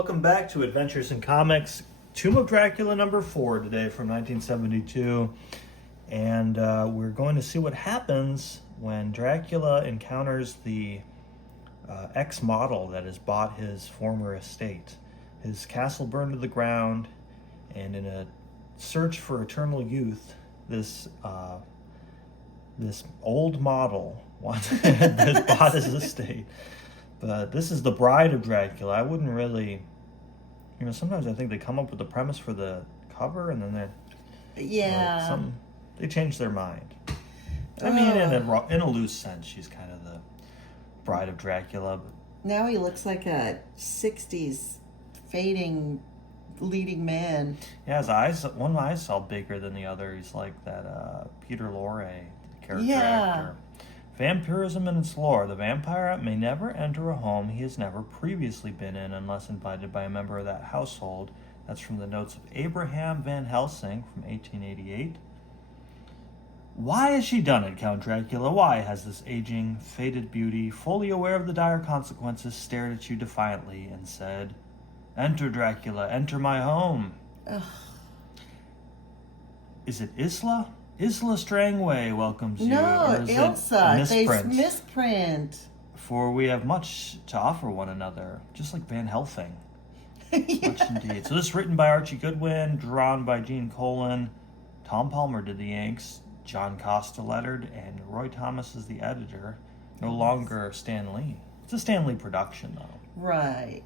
Welcome back to Adventures in Comics, Tomb of Dracula number 4 today from 1972. And we're going to see what happens when Dracula encounters the ex-model that has bought his former estate. His castle burned to the ground, and in a search for eternal youth, this old model has bought his estate. But this is the Bride of Dracula. I wouldn't really, sometimes I think they come up with the premise for the cover and then they change their mind. I mean, in a loose sense, she's kind of the Bride of Dracula. But now he looks like a 60s fading leading man. yeah, his eyes, one eye's all bigger than the other. He's like that Peter Lorre character actor. Vampirism and its lore. The vampire may never enter a home he has never previously been in unless invited by a member of that household. That's from the notes of Abraham Van Helsing from 1888. Why has she done it, Count Dracula? Why has this aging, faded beauty, fully aware of the dire consequences, stared at you defiantly and said, "Enter, Dracula, enter my home"? Ugh. Is it Isla? Isla Strangway welcomes you. No, or is Ilsa. it misprint? Misprint. For we have much to offer one another, just like Van Helsing. Yeah. Much indeed. So this is written by Archie Goodwin, drawn by Gene Colan. Tom Palmer did the inks, John Costa lettered, and Roy Thomas is the editor. No longer Stan Lee. It's a Stan Lee production, though. Right.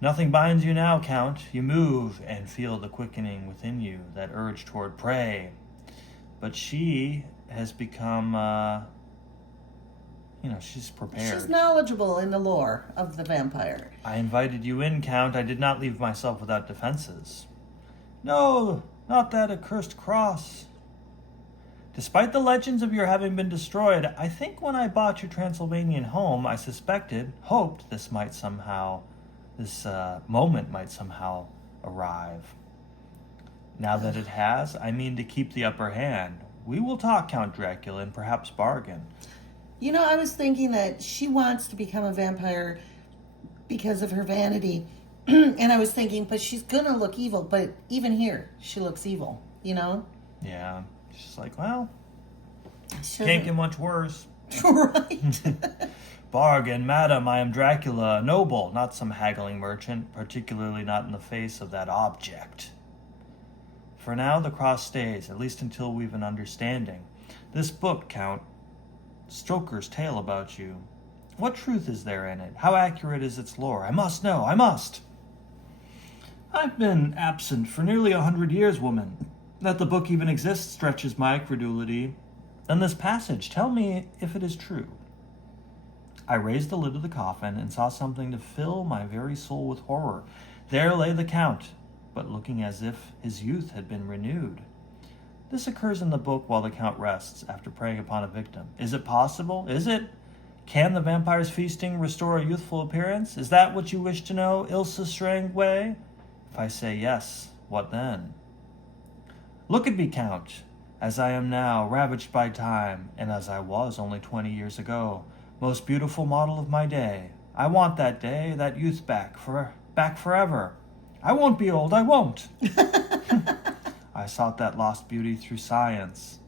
Nothing binds you now, Count. You move and feel the quickening within you, that urge toward prey. But she has become, she's prepared. She's knowledgeable in the lore of the vampire. I invited you in, Count. I did not leave myself without defenses. No, not that accursed cross. Despite the legends of your having been destroyed, I think when I bought your Transylvanian home, I hoped this moment might somehow arrive. Now that it has, I mean to keep the upper hand. We will talk, Count Dracula, and perhaps bargain. I was thinking that she wants to become a vampire because of her vanity. And I was thinking, but she's going to look evil. But even here, she looks evil, Yeah. She's like, well, She can't get much worse. Right. Bargain, madam, I am Dracula, a noble, not some haggling merchant, particularly not in the face of that object. For now, the cross stays, at least until we've an understanding. This book, Count, Stoker's tale about you. What truth is there in it? How accurate is its lore? I must know, I must. I've been absent for nearly 100 years, woman. That the book even exists stretches my credulity. Then this passage, tell me if it is true. I raised the lid of the coffin and saw something to fill my very soul with horror. There lay the Count, but looking as if his youth had been renewed. This occurs in the book while the Count rests after preying upon a victim. Is it possible? Is it? Can the vampire's feasting restore a youthful appearance? Is that what you wish to know, Ilsa Strangway? If I say yes, what then? Look at me, Count, as I am now, ravaged by time, and as I was only 20 years ago, most beautiful model of my day. I want that day, that youth back forever. I won't be old, I won't. I sought that lost beauty through science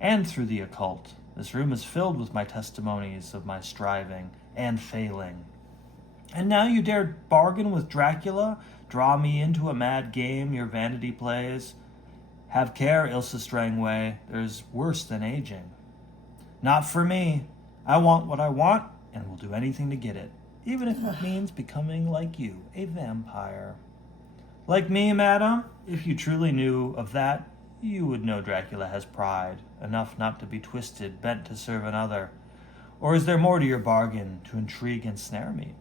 and through the occult. This room is filled with my testimonies of my striving and failing. And now you dare bargain with Dracula, draw me into a mad game your vanity plays. Have care, Ilsa Strangway, there's worse than aging. Not for me. I want what I want, and will do anything to get it, even if it means becoming like you, a vampire. Like me, madam, if you truly knew of that, you would know Dracula has pride, enough not to be twisted, bent to serve another. Or is there more to your bargain, to intrigue and snare me?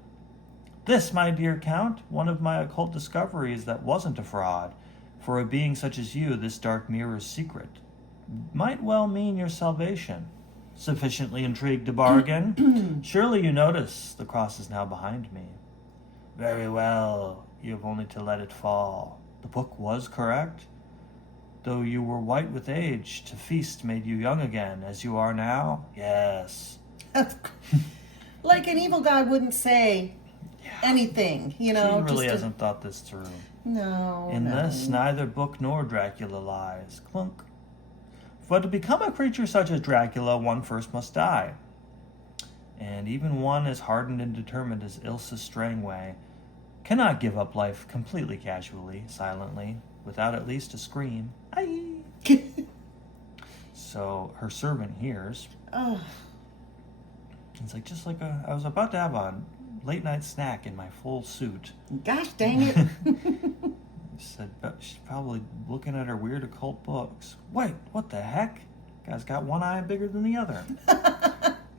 This, my dear Count, one of my occult discoveries that wasn't a fraud. For a being such as you, this dark mirror's secret might well mean your salvation. Sufficiently intrigued to bargain? Surely you notice the cross is now behind me. Very well, you have only to let it fall. The book was correct. Though you were white with age, to feast made you young again, as you are now? Yes. Like an evil guy wouldn't say, anything, you know. She really just hasn't thought this through. No. In this, neither book nor Dracula lies. Clunk. But to become a creature such as Dracula, one first must die. And even one as hardened and determined as Ilsa Strangway cannot give up life completely casually, silently, without at least a scream. Aye. So her servant hears. Oh. It's like I was about to have a late night snack in my full suit. Gosh dang it. He said, she's probably looking at her weird occult books. Wait, what the heck? Guy's got one eye bigger than the other.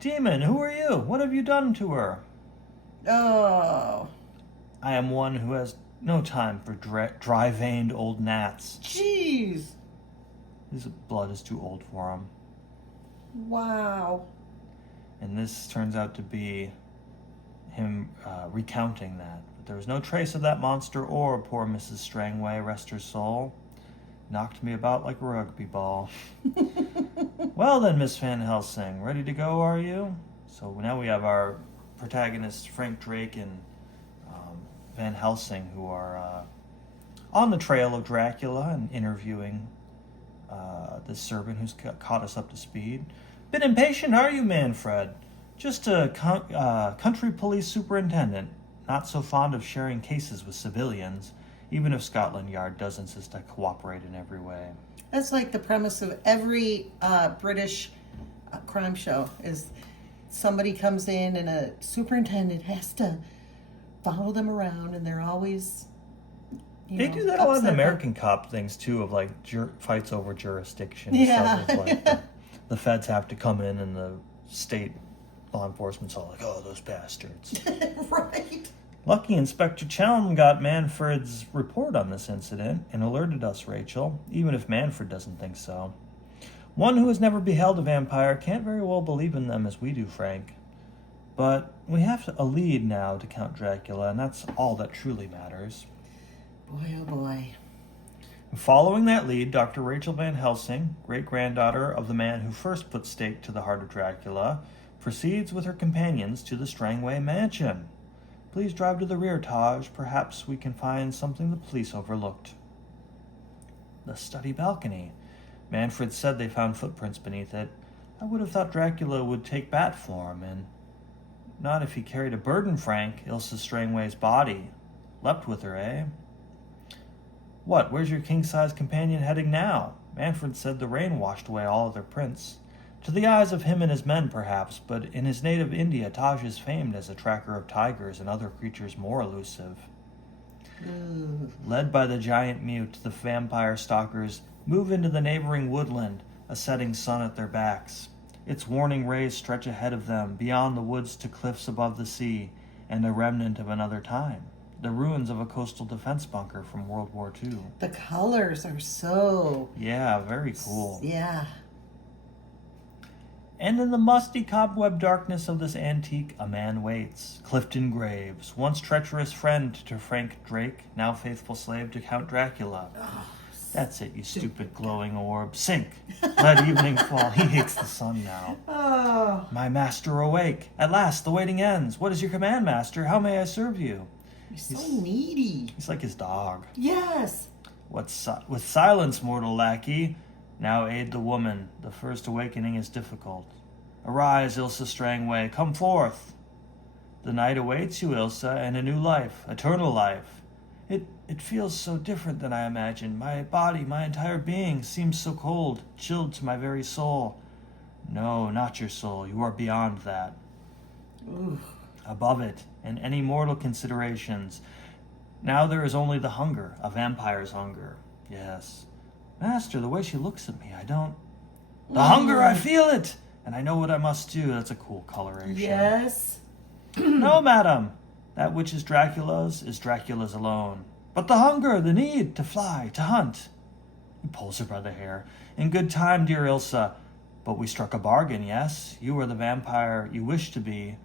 Demon, who are you? What have you done to her? Oh. I am one who has no time for dry-veined old gnats. Jeez. His blood is too old for him. Wow. And this turns out to be him recounting that. But there was no trace of that monster or poor Mrs. Strangway, rest her soul. Knocked me about like a rugby ball. Well then, Miss Van Helsing, ready to go, are you? So now we have our protagonists, Frank Drake and Van Helsing, who are on the trail of Dracula and interviewing this servant who's caught us up to speed. Bit impatient, are you, Manfred? Just a country police superintendent, not so fond of sharing cases with civilians, even if Scotland Yard does insist I cooperate in every way. That's like the premise of every British crime show, is somebody comes in and a superintendent has to follow them around, and they're always... They do that a lot in American cop things, too, of like fights over jurisdiction. Yeah. Stuff like the feds have to come in and the state law enforcement's all like, oh, those bastards. Right. Lucky Inspector Chelm got Manfred's report on this incident and alerted us, Rachel, even if Manfred doesn't think so. One who has never beheld a vampire can't very well believe in them as we do, Frank. But we have a lead now to Count Dracula, and that's all that truly matters. Boy, oh boy. Following that lead, Dr. Rachel Van Helsing, great-granddaughter of the man who first put stake to the heart of Dracula, proceeds with her companions to the Strangway mansion. Please drive to the rear, Taj. Perhaps we can find something the police overlooked. The study balcony. Manfred said they found footprints beneath it. I would have thought Dracula would take bat form, and not if he carried a burden, Frank. Ilsa Strangway's body. Leapt with her, eh? What, where's your king-size companion heading now? Manfred said the rain washed away all other prints. To the eyes of him and his men, perhaps, but in his native India, Taj is famed as a tracker of tigers and other creatures more elusive. Led by the giant mute, the vampire stalkers move into the neighboring woodland, a setting sun at their backs. Its warning rays stretch ahead of them, beyond the woods to cliffs above the sea, and a remnant of another time. The ruins of a coastal defense bunker from World War II. The colors are so... Yeah, very cool. Yeah. And in the musty cobweb darkness of this antique, a man waits. Clifton Graves, once treacherous friend to Frank Drake, now faithful slave to Count Dracula. Oh, that's it, you stupid glowing orb. Sink. Let evening fall. He hates the sun now. Oh. My master awake. At last, the waiting ends. What is your command, master? How may I serve you? He's so needy. He's like his dog. Yes. With silence, mortal lackey. Now aid the woman. The first awakening is difficult. Arise, Ilsa Strangway. Come forth. The night awaits you, Ilsa, and a new life. Eternal life. It feels so different than I imagined. My body, my entire being, seems so cold, chilled to my very soul. No, not your soul. You are beyond that. Ooh. Above it, and any mortal considerations. Now there is only the hunger, a vampire's hunger. Yes. Master, the way she looks at me, I don't... The hunger, I feel it! And I know what I must do. That's a cool coloration. Yes. No, madam. That which is Dracula's alone. But the hunger, the need, to fly, to hunt. He pulls her by the hair. In good time, dear Ilsa. But we struck a bargain, yes? You are the vampire you wish to be.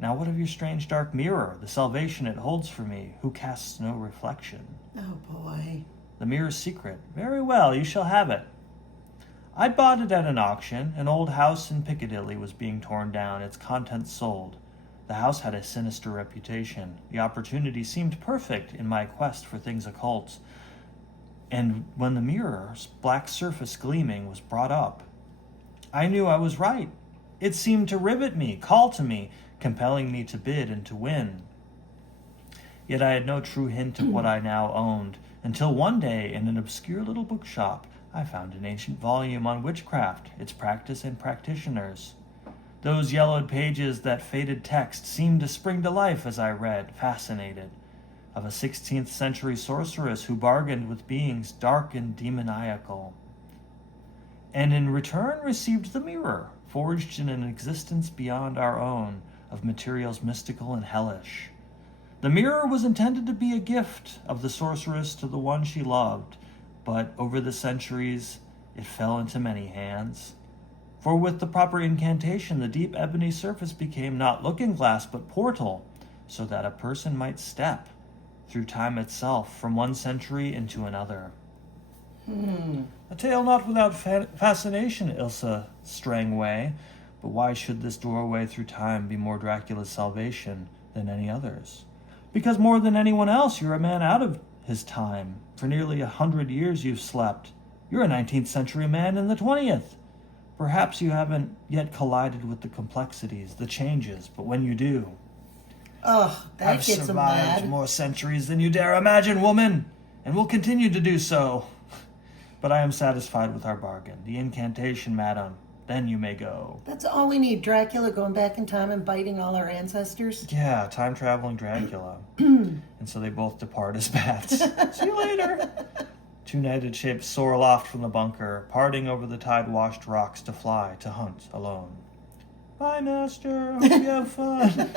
Now what of your strange dark mirror, the salvation it holds for me, who casts no reflection? Oh, boy. The mirror's secret. Very well, you shall have it. I bought it at an auction. An old house in Piccadilly was being torn down, its contents sold. The house had a sinister reputation. The opportunity seemed perfect in my quest for things occult. And when the mirror's black surface gleaming was brought up, I knew I was right. It seemed to rivet me, call to me, compelling me to bid and to win. Yet I had no true hint of what I now owned, until one day in an obscure little bookshop I found an ancient volume on witchcraft, its practice and practitioners. Those yellowed pages, that faded text, seemed to spring to life as I read, fascinated, of a 16th century sorceress who bargained with beings dark and demoniacal, and in return received the mirror, forged in an existence beyond our own, of materials mystical and hellish. The mirror was intended to be a gift of the sorceress to the one she loved, but over the centuries it fell into many hands. For with the proper incantation, the deep ebony surface became not looking glass but portal, so that a person might step through time itself from one century into another. A tale not without fascination, Ilsa Strangway, but why should this doorway through time be more Dracula's salvation than any others? Because more than anyone else, you're a man out of his time. For nearly 100 years you've slept. You're a 19th century man in the 20th. Perhaps you haven't yet collided with the complexities, the changes, but when you do... Oh, that I've gets him survived mad. more centuries than you dare imagine, woman, and will continue to do so. But I am satisfied with our bargain. The incantation, madam. Then you may go. That's all we need, Dracula going back in time and biting all our ancestors. Yeah, time-traveling Dracula. And so they both depart as bats. See you later. Two netted shapes soar aloft from the bunker, parting over the tide-washed rocks to fly, to hunt alone. Bye, master. Hope you have fun.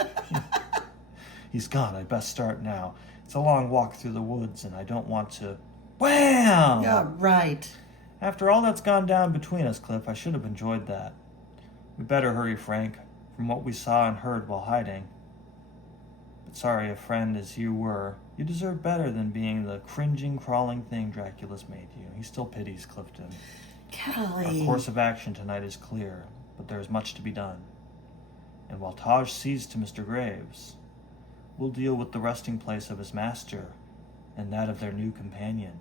He's gone. I'd best start now. It's a long walk through the woods, and I don't want to... Wham! Yeah, right. After all that's gone down between us, Cliff, I should have enjoyed that. We'd better hurry, Frank, from what we saw and heard while hiding. But sorry, a friend as you were, you deserve better than being the cringing, crawling thing Dracula's made you. He still pities Clifton. Golly. Our course of action tonight is clear, but there is much to be done. And while Taj sees to Mr. Graves, we'll deal with the resting place of his master and that of their new companion.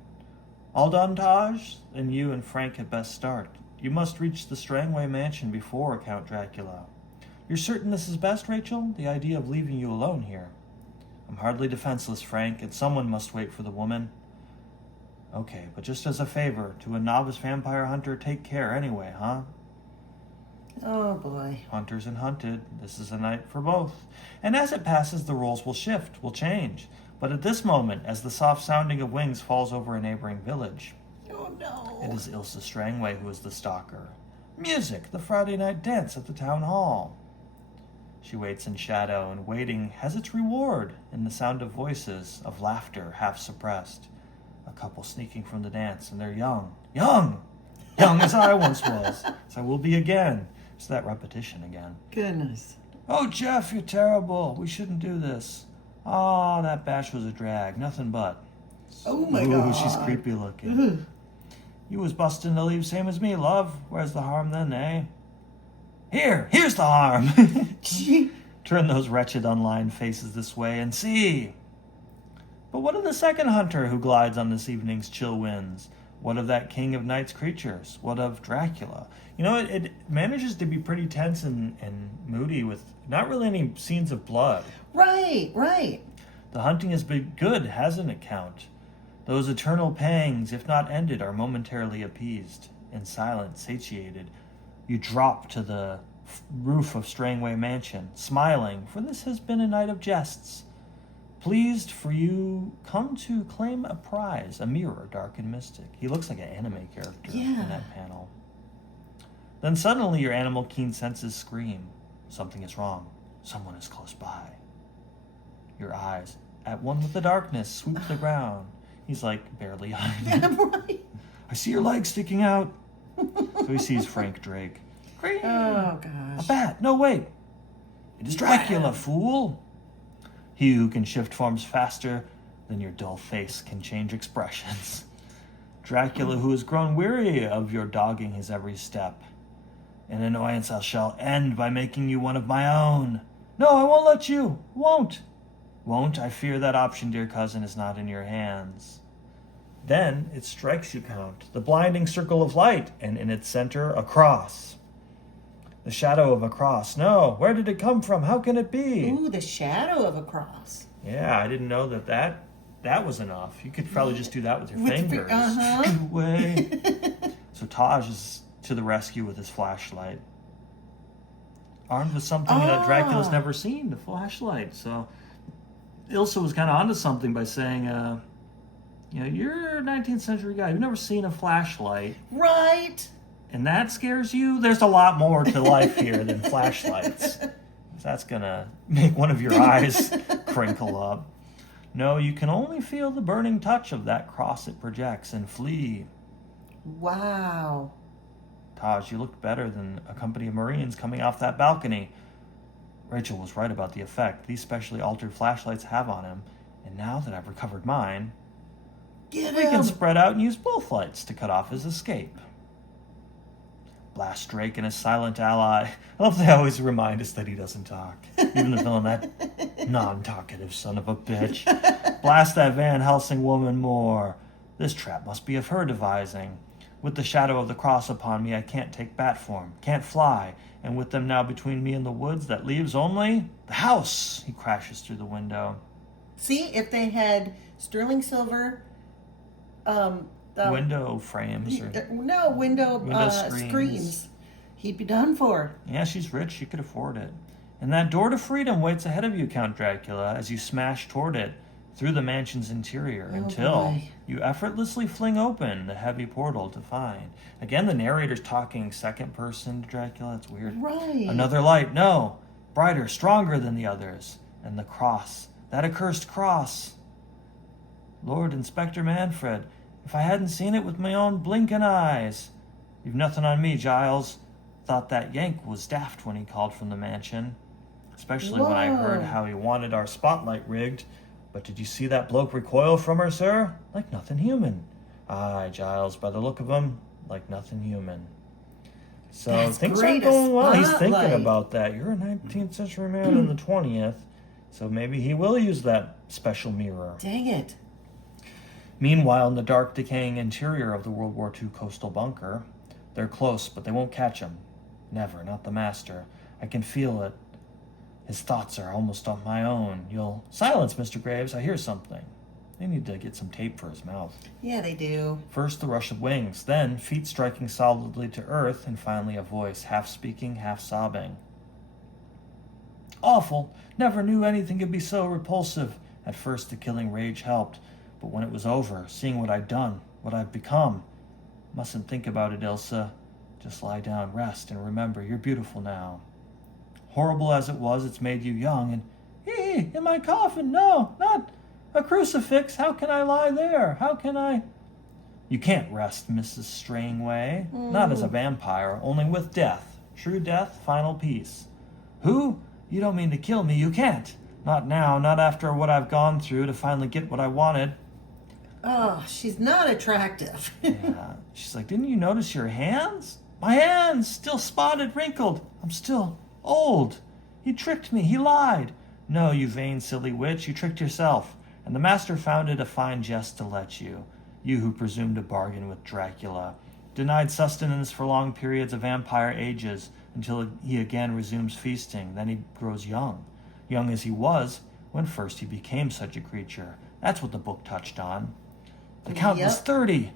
All done, Taj? Then you and Frank had best start. You must reach the Strangway mansion before Count Dracula. You're certain this is best, Rachel? The idea of leaving you alone here. I'm hardly defenseless, Frank, and someone must wait for the woman. Okay, but just as a favor, to a novice vampire hunter, take care anyway, huh? Oh, boy. Hunters and hunted, this is a night for both. And as it passes, the roles will shift, will change. But at this moment, as the soft sounding of wings falls over a neighboring village, Oh, no. it is Ilsa Strangway who is the stalker. Music, the Friday night dance at the town hall. She waits in shadow, and waiting has its reward in the sound of voices, of laughter half suppressed. A couple sneaking from the dance, and they're young. Young! Young as I once was, as I will be again. It's that repetition again. Goodness. Oh, Jeff, you're terrible. We shouldn't do this. Oh, that bash was a drag. Nothing but. Oh, my Ooh, God. she's creepy looking. You was busting to leave same as me, love. Where's the harm then, eh? Here's the harm. Turn those wretched unlined faces this way and see. But what of the second hunter who glides on this evening's chill winds? What of that king of night's creatures? What of Dracula? You know, it manages to be pretty tense and moody with not really any scenes of blood. Right, right. The hunting has been good, hasn't it, Count? Those eternal pangs, if not ended, are momentarily appeased. In silence, satiated, you drop to the roof of Strangway Mansion, smiling, for this has been a night of jests. Pleased, for you come to claim a prize, a mirror, dark and mystic. He looks like an anime character in that panel. Then suddenly your animal keen senses scream. Something is wrong. Someone is close by. Your eyes, at one with the darkness, swoop the ground. He's like barely hiding. Right. I see your legs sticking out. So he sees Frank Drake. Oh, A gosh. bat. No, wait. It is Dracula, fool. He who can shift forms faster than your dull face can change expressions. Dracula, who has grown weary of your dogging his every step. In annoyance I shall end by making you one of my own. No, I won't let you. Won't. Won't. I fear that option, dear cousin, is not in your hands. Then it strikes you, Count, the blinding circle of light, and in its center, a cross. The shadow of a cross. No, where did it come from? How can it be? Ooh, the shadow of a cross. Yeah, I didn't know that was enough. You could probably just do that with your With fingers. uh-huh. Away. So Taj is to the rescue with his flashlight. Armed with something that Dracula's never seen, the flashlight. So Ilsa was kind of onto something by saying, you're a 19th century guy. You've never seen a flashlight. Right. And that scares you? There's a lot more to life here than flashlights. That's going to make one of your eyes crinkle up. No, you can only feel the burning touch of that cross it projects and flee. Wow. Taj, you looked better than a company of Marines coming off that balcony. Rachel was right about the effect these specially altered flashlights have on him. And now that I've recovered mine, we can spread out and use both lights to cut off his escape. Blast Drake and his silent ally. I love they always remind us that he doesn't talk. Even the villain, that non-talkative son of a bitch. Blast that Van Helsing woman more. This trap must be of her devising. With the shadow of the cross upon me, I can't take bat form, can't fly, and with them now between me and the woods, that leaves only the house. He crashes through the window. See, if they had sterling silver, window frames or window screens, he'd be done for. Yeah, she's rich. She could afford it. And that door to freedom waits ahead of you, Count Dracula, as you smash toward it through the mansion's interior until you effortlessly fling open the heavy portal to find. Again, the narrator's talking second person to Dracula. It's weird. Right. Another light. No. Brighter, stronger than the others. And the cross. That accursed cross. Lord Inspector Manfred, if I hadn't seen it with my own blinking eyes. You've nothing on me, Giles. Thought that Yank was daft when he called from the mansion. Especially when I heard how he wanted our spotlight rigged. But did you see that bloke recoil from her, sir? Like nothing human. Aye, Giles, by the look of him, like nothing human. So That's things great, aren't going well. He's thinking spotlight. about that. You're a 19th century man in the 20th. So maybe he will use that special mirror. Dang it. Meanwhile, in the dark, decaying interior of the World War II coastal bunker, they're close, but they won't catch him. Never, not the master. I can feel it. His thoughts are almost on my own. You'll silence, Mr. Graves. I hear something. They need to get some tape for his mouth. Yeah, they do. First, the rush of wings, then feet striking solidly to earth, and finally a voice, half speaking, half sobbing. Awful. Never knew anything could be so repulsive. At first, the killing rage helped, but when it was over, seeing what I'd done, what I've become, mustn't think about it, Ilsa. Just lie down, rest, and remember, you're beautiful now. Horrible as it was, it's made you young, and in my coffin, no, not a crucifix. How can I lie there? How can I? You can't rest, Mrs. Strangway. Not as a vampire, only with death. True death, final peace. Who? You don't mean to kill me. You can't. Not now, not after what I've gone through to finally get what I wanted. Oh, she's not attractive. Yeah. She's like, didn't you notice your hands? My hands, still spotted, wrinkled. I'm still old. He tricked me. He lied. No, you vain, silly witch. You tricked yourself. And the master found it a fine jest to let you. You who presumed to bargain with Dracula. Denied sustenance for long periods of vampire ages until he again resumes feasting. Then he grows young. Young as he was when first he became such a creature. That's what the book touched on. The Count was 30.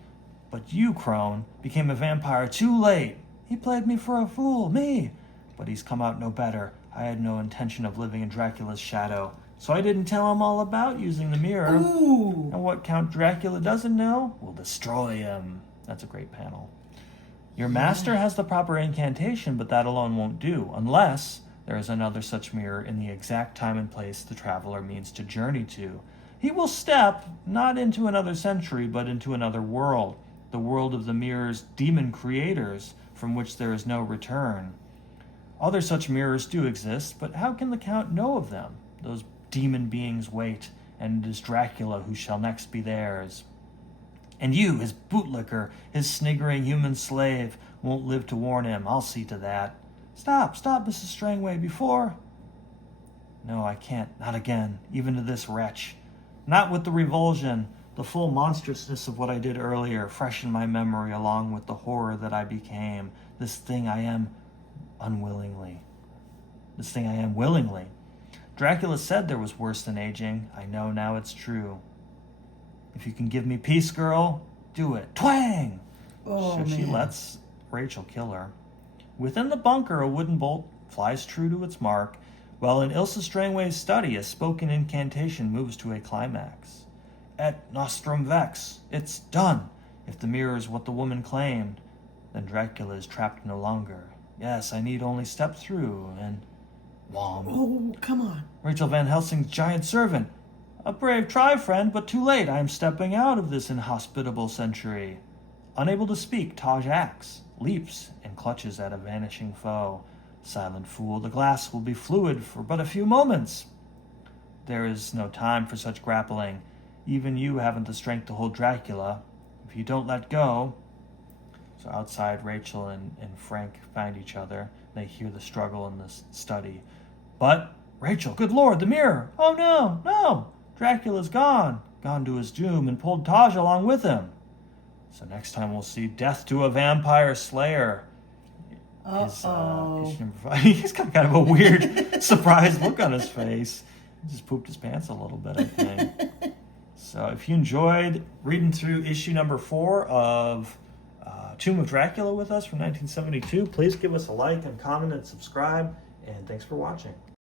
But you, crone, became a vampire too late. He played me for a fool, me. But he's come out no better. I had no intention of living in Dracula's shadow, so I didn't tell him all about using the mirror. Ooh. And what Count Dracula doesn't know will destroy him. That's a great panel. Your master has the proper incantation, but that alone won't do, unless there is another such mirror in the exact time and place the traveler means to journey to. He will step, not into another century, but into another world, the world of the mirror's demon creators, from which there is no return. Other such mirrors do exist, but how can the Count know of them? Those demon beings wait, and it is Dracula who shall next be theirs. And you, his bootlicker, his sniggering human slave, won't live to warn him. I'll see to that. Stop, Mrs. Strangway, before... No, I can't. Not again. Even to this wretch. Not with the revulsion, the full monstrousness of what I did earlier, fresh in my memory, along with the horror that I became. This thing I am unwillingly. This thing I am willingly. Dracula said there was worse than aging. I know now it's true. If you can give me peace, girl, do it. Twang! Oh, So she man. lets Rachel kill her. Within the bunker, a wooden bolt flies true to its mark, while in Ilsa Strangway's study, a spoken incantation moves to a climax. Et nostrum vex. It's done. If the mirror is what the woman claimed, then Dracula is trapped no longer. Yes, I need only step through and... Whom. Oh, come on. Rachel Van Helsing's giant servant. A brave try, friend, but too late. I am stepping out of this inhospitable century. Unable to speak, Taj acts, leaps, and clutches at a vanishing foe. Silent fool, the glass will be fluid for but a few moments. There is no time for such grappling. Even you haven't the strength to hold Dracula. If you don't let go... So outside, Rachel and Frank find each other. They hear the struggle in this study. But, Rachel, good Lord, the mirror! Oh no, no! Dracula's gone. Gone to his doom and pulled Taj along with him. So next time we'll see Death to a Vampire Slayer. Uh-oh. Issue number 5. He's got kind of a weird, surprised look on his face. He just pooped his pants a little bit, I think. So if you enjoyed reading through issue number 4 of Tomb of Dracula with us from 1972, please give us a like and comment and subscribe. And thanks for watching.